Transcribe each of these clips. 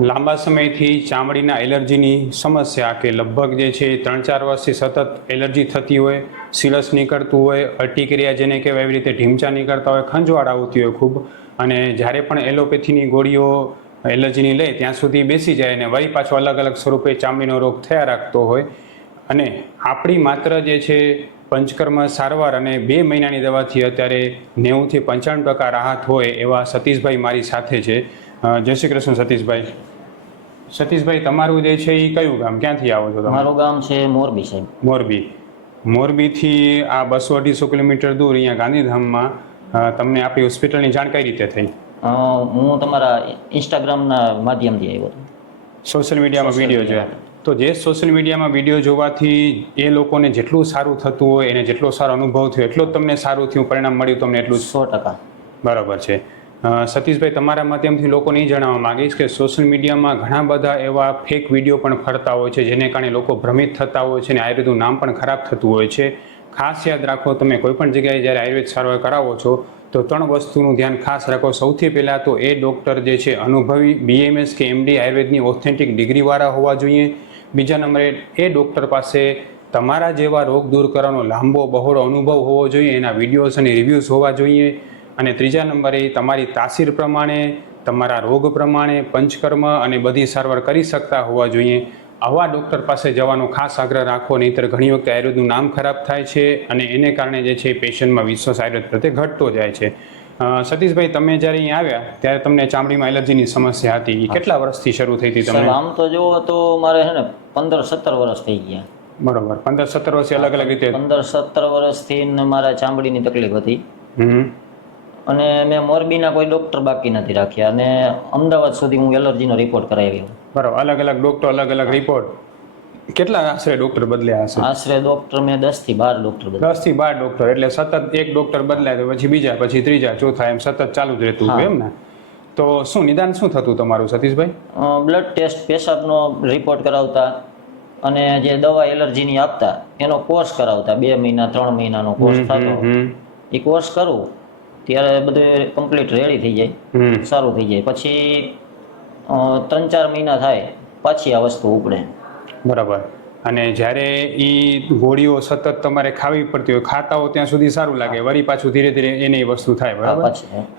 લાંબા સમયથી ચામડીના એલર્જીની સમસ્યા કે લગભગ જે છે ત્રણ ચાર વર્ષથી સતત એલર્જી થતી હોય સિલસ નીકળતું હોય અટિક્રિયા જેને કહેવાય એવી રીતે ઢીમચા નીકળતા હોય, ખંજવાળ આવતી હોય ખૂબ. અને જ્યારે પણ એલોપેથીની ગોળીઓ એલર્જીની લે, ત્યાં સુધી બેસી જાય અને વળી પાછો અલગ અલગ સ્વરૂપે ચામડીનો રોગ થયા રાખતો હોય. અને આપણી માત્ર જે છે પંચકર્મ સારવાર અને બે મહિનાની દવાથી અત્યારે નેવુંથી પંચાણું ટકા રાહત હોય એવા સતીશભાઈ મારી સાથે છે. જય શ્રી કૃષ્ણ સતીશભાઈ. સતીશભાઈ તમારું જે છે એ કયું ગામ? ક્યાંથી આવો છો તમારું ગામ છે મોરબી સાહેબ. મોરબી. મોરબીથી આ બસો અઢીસો કિલોમીટર દૂર અહીંયા ગાંધીધામમાં તમને આપણી હોસ્પિટલની જાણ કઈ રીતે થઈ. હું તમારા ઇન્સ્ટાગ્રામના માધ્યમથી આવ્યો હતો. સોશિયલ મીડિયામાં વીડિયો જોયા. તો જે સોશિયલ મીડિયામાં વીડિયો જોવાથી એ લોકોને જેટલું સારું થતું હોય એને જેટલો સારો અનુભવ થયો એટલો જ તમને સારું થયું પરિણામ મળ્યું તમને એટલું સો ટકા. બરાબર છે. સતીશભાઈ, તમારા માધ્યમથી લોકોને એ જણાવવા માંગીશ કે સોશિયલ મીડિયામાં ઘણા બધા એવા ફેક વીડિયો પણ ફરતા હોય છે, જેને કારણે લોકો ભ્રમિત થતા હોય છે અને આયુર્વેદનું નામ પણ ખરાબ થતું હોય છે. ખાસ યાદ રાખો, તમે કોઈ પણ જગ્યાએ જ્યારે આયુર્વેદ સારવાર કરાવો છો, તો ત્રણ વસ્તુનું ધ્યાન ખાસ રાખો. સૌથી પહેલાં તો એ ડૉક્ટર જે છે, અનુભવી બીએમએસ કે એમડી આયુર્વેદની ઓથેન્ટિક ડિગ્રીવાળા હોવા જોઈએ. બીજા નંબરે, એ ડૉક્ટર પાસે તમારા જેવા રોગ દૂર કરવાનો લાંબો બહોળો અનુભવ હોવો જોઈએ, એના વિડીયોઝ અને રિવ્યૂઝ હોવા જોઈએ. અને ત્રીજા નંબરે તમારી તાસીર પ્રમાણે તમારા રોગ પ્રમાણે પંચકર્મ અને બધી સારવાર કરી શકતા હોવા જોઈએ. આવા ડૉક્ટર પાસે જવાનો ખાસ આગ્રહ રાખવો નહીંતર ઘણી વખતે આયુર્વેદનું નામ ખરાબ થાય છે અને એને કારણે જે છે પેશન્ટમાં વિશ્વાસ આયુર્વેદ પ્રત્યે ઘટતો જાય છે. સતીશભાઈ તમે જ્યારે અહીં આવ્યા ત્યારે તમને ચામડીમાં એલર્જીની સમસ્યા હતી. કેટલા વર્ષથી શરૂ થઈ હતી તમને? આમ તો જુઓ તો મારે છે ને પંદર સત્તર વર્ષ થઈ ગયા. બરોબર પંદર સત્તર વર્ષથી અલગ અલગ રીતે પંદર સત્તર વર્ષથી મારા ચામડીની તકલીફ હતી. અને મેં મોરબીના કોઈ ડૉક્ટર બાકી નથી રાખ્યા. અને અમદાવાદ સુધી હું એલર્જીનો રિપોર્ટ કરાવી બરાબર. અલગ અલગ ડોક્ટર અલગ અલગ રિપોર્ટ કેટલા આશરે ડૉક્ટર બદલ્યા હશે? આશરે ડૉક્ટર મેં દસથી બાર ડૉક્ટર દસથી બાર ડૉક્ટર એટલે સતત એક ડોક્ટર બદલાય તો પછી બીજા પછી ત્રીજા ચોથા એમ સતત ચાલુ જ રહેતું એમ ને? તો શું નિદાન શું થતું તમારું સતીશભાઈ? બ્લડ ટેસ્ટ પેશાબનો રિપોર્ટ કરાવતા અને જે દવા એલર્જીની આપતા એનો કોર્સ કરાવતા બે મહિના ત્રણ મહિનાનો કોર્સ થતો. એ કોર્સ કરું. ત્યારે બધું કમ્પ્લીટ રેડી થઈ જાય. હમ. સારું થઈ જાય. પછી ત્રણ ચાર મહિના થાય પછી આ વસ્તુ ઉપડે. બરાબર. અને જ્યારે એ ગોળીઓ સતત તમારે ખાવી પડતી હોય ખાતા હો ત્યાં સુધી સારું લાગે. વળી પાછું ધીરે ધીરે એની વસ્તુ થાય બરાબર?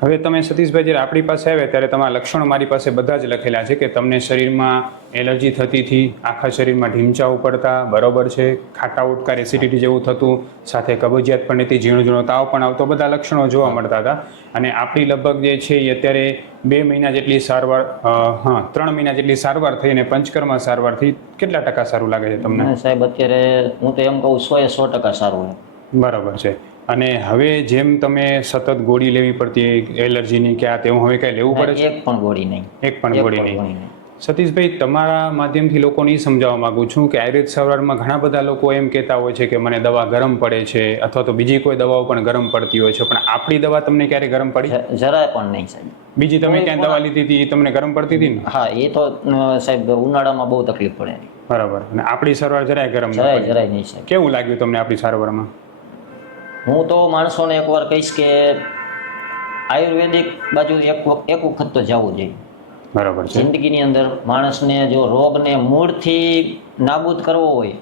હવે તમે સતીશભાઈ જ્યારે આપણી પાસે આવ્યા ત્યારે તમારા લક્ષણો મારી પાસે બધા જ લખેલા છે કે તમને શરીરમાં એલર્જી થતી હતી આખા શરીરમાં ઢીમચાઓ પડતા બરોબર છે ખાટા ઉટકાર એસિડિટી જેવું થતું સાથે કબજિયાત પણ હતી ઝીણો ઝીણો તાવ પણ આવતો બધા લક્ષણો જોવા મળતા હતા. અને આપણી લગભગ જે છે એ અત્યારે બે મહિના જેટલી સારવાર હા ત્રણ મહિના જેટલી સારવાર થઈ અને પંચકર્મ સારવારથી કેટલા ટકા સારું લાગે છે તમને? સાહેબ અત્યારે હું તો એમ કહું સો એ સો ટકા સારું બરાબર છે. અને હવે જેમ તમે સતત ગોળી લેવી પડતી એલર્જીની કે આ તેવું હવે કઈ લેવું પડે છે? એક પણ ગોળી નહીં. એક પણ ગોળી નહીં. સતીશભાઈ તમારા માધ્યમથી લોકોને એ સમજાવવા માંગુ છું કે આયુર્વેદ સારવારમાં ઘણા બધા લોકો એમ કહેતા હોય છે કે મને દવા ગરમ પડે છે અથવા તો બીજી કોઈ દવાઓ પણ ગરમ પડતી હોય છે પણ આપણી દવા તમને ક્યારે ગરમ પડી? જરાય પણ નહીં સાહેબ. બીજી તમે ક્યાં દવા લીધી હતી એ તમને ગરમ પડતી હતી ને? હા એ તો સાહેબ ઉનાળામાં બહુ તકલીફ પડે બરાબર. અને આપણી સારવાર જરાય ગરમ જરાય જરાય નહીં સાહેબ. કેવું લાગ્યું તમને આપણી સારવારમાં? હું તો માણસોને એકવાર કહીશ કે આયુર્વેદિક બાજુ એક એક વખત તો જવું જોઈએ. બરાબર છે. જિંદગીની અંદર માણસને જો રોગને મૂળથી નાબૂદ કરવો હોય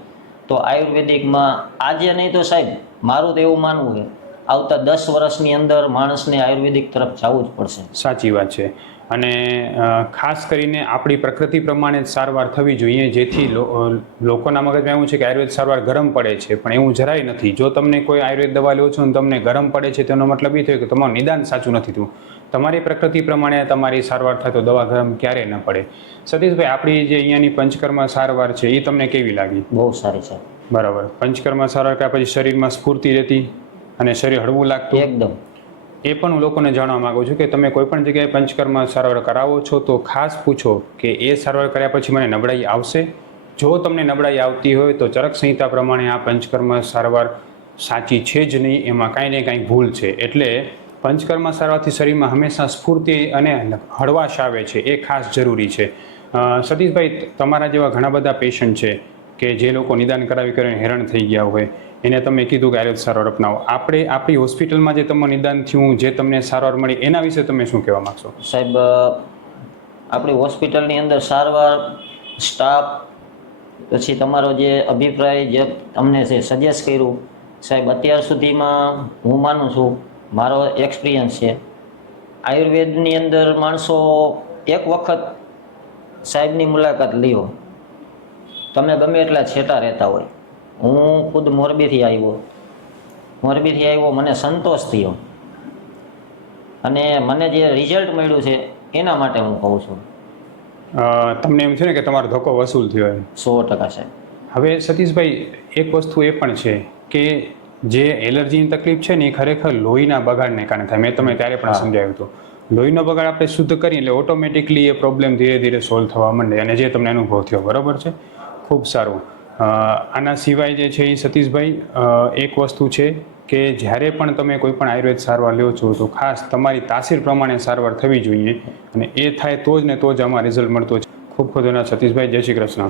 તો આયુર્વેદિકમાં આજે નહીં તો સાહેબ મારું તો એવું માનવું છે આવતા દસ વર્ષની અંદર માણસને આયુર્વેદિક તરફ જવું જ પડશે. સાચી વાત છે. અને ખાસ કરીને આપણી પ્રકૃતિ પ્રમાણે જ સારવાર થવી જોઈએ જેથી લો- લોકોના મગજમાં એવું છે કે આયુર્વેદ સારવાર ગરમ પડે છે પણ એવું જરાય નથી. જો તમને કોઈ આયુર્વેદ દવા લો છો અને તમને ગરમ પડે છે તેનો મતલબ એ થયો કે તમારું નિદાન સાચું નથી થયું. તમારી પ્રકૃતિ પ્રમાણે તમારી સારવાર થાય તો દવા ગરમ ક્યારેય ન પડે. સતીશભાઈ આપણી જે અહીંયાની પંચકર્મ સારવાર છે એ તમને કેવી લાગી? બહુ સારી છે. બરાબર. પંચકર્મ સારવાર કે પછી શરીરમાં સ્ફૂર્તિ રહેતી અને શરીર હળવું લાગતું? એકદમ. એ પણ હું લોકોને જાણવા માગું છું કે તમે કોઈ પણ જગ્યાએ પંચકર્મ સારવાર કરાવો છો તો ખાસ પૂછો કે એ સારવાર કર્યા પછી મને નબળાઈ આવશે? જો તમને નબળાઈ આવતી હોય તો ચરક સંહિતા પ્રમાણે આ પંચકર્મ સારવાર સાચી છે જ નહીં, એમાં કાંઈ ને કાંઈ ભૂલ છે. એટલે પંચકર્મ સારવારથી શરીરમાં હંમેશા સ્ફૂર્તિ અને હળવાશ આવે છે, એ ખાસ જરૂરી છે. સતીશભાઈ, તમારા જેવા ઘણા બધા પેશન્ટ છે કે જે લોકો નિદાન કરાવી કરીને હેરાન થઈ ગયા હોય. એને તમે કીધું કે આયુર્વેદ સારવાર અપનાવો. આપણે આપણી હોસ્પિટલમાં જે તમને નિદાન થયું, જે તમને સારવાર મળી, એના વિશે તમે શું કહેવા માગશો? સાહેબ આપણી હોસ્પિટલની અંદર સારવાર સ્ટાફ, પછી તમારો જે અભિપ્રાય જે તમને જે સજેસ્ટ કર્યું, સાહેબ, અત્યાર સુધીમાં હું માનું છું, મારો એક્સપિરિયન્સ છે. આયુર્વેદની અંદર માણસો એક વખત સાહેબની મુલાકાત લ્યો. તમે ગમે એટલા છેટા રહેતા હોય. હું ખુદ મોરબીથી આવ્યો. મોરબીથી આવ્યો મને સંતોષ થયો. અને મને જે રિઝલ્ટ મળ્યું છે એના માટે હું કહું છું. તમને એમ છે ને કે તમારો ધોકો વસૂલ થયો એમ. સો ટકા છે હવે સતીશભાઈ એક વસ્તુ એ પણ છે કે જે એલર્જીની તકલીફ છે ને એ ખરેખર લોહીના બગાડને કારણે થાય. મેં તમે ત્યારે પણ સમજાવ્યું હતું. લોહીનો બગાડ આપણે શુદ્ધ કરીએ એટલે ઓટોમેટિકલી એ પ્રોબ્લેમ ધીરે ધીરે સોલ્વ થવા માંડે અને જે તમને અનુભવ થયો બરાબર છે? ખૂબ સારું. આના સિવાય જે છે એ સતીશભાઈ એક વસ્તુ છે કે જ્યારે પણ તમે કોઈ પણ આયુર્વેદ સારવાર લ્યો છો તો ખાસ તમારી તાસીર પ્રમાણે સારવાર થવી જોઈએ અને એ થાય તો જ ને તો જ આમાં રિઝલ્ટ મળતો છે. ખૂબ ખૂબ ધન્યવાદ. સતીશભાઈ, જય શ્રી કૃષ્ણ.